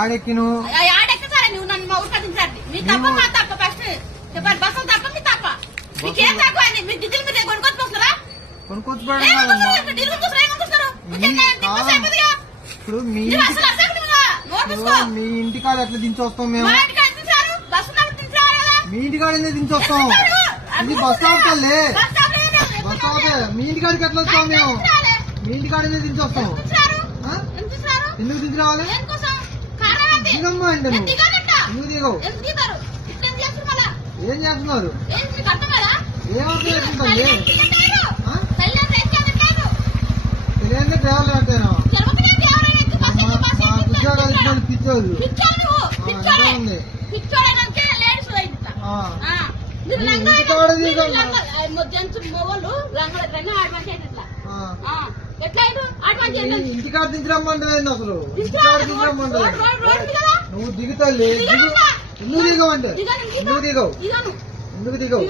ఆడెక్కి నువ్వు సరే నువ్వు నన్ను మా ఊరికి దించాలి. మీ తప్ప మా తప్ప ఫస్ట్ చెప్పండి. బస్సులు తప్ప మీ తప్ప మీకేం తక్కువ అండి. మీరు డీజిల్ మీరు కొనుక్కొచ్చి వస్తారా? కొనుక్కొచ్చి ఇప్పుడు మీ ఇంటికాడ ఎట్లా దించొస్తాం మేము? మీ ఇంటికాడ ఎందుకు దించొస్తాం? ఇది బస్ స్టాప్ తల్లి, బస్ స్టాప్. మీ ఇంటికాడికి ఎట్లా వస్తాం మేము? మీ ఇంటికాడ ఎందుకు దించొస్తాం? ఎందుకు దించి రావాలి? దిగమ్మా అంటే నువ్వు ఎందుకు దిగవు? ఏం చేస్తున్నారు? ఏమవుతుంది? తెలియదు డ్రైవర్లు అంటేనా? మా ఉద్యోగాలు ఇచ్చిన పిచ్చోళ్ళు ఉంది. ఇంటికాడ ఇంటికాడ దించరమ్మంటే అసలు ఇంటికాడ దించరమ్మంటే నువ్వు దిగుతాలి. ఎందుకు దిగవంటే ఎందుకు దిగవు? ఎందుకు దిగవు?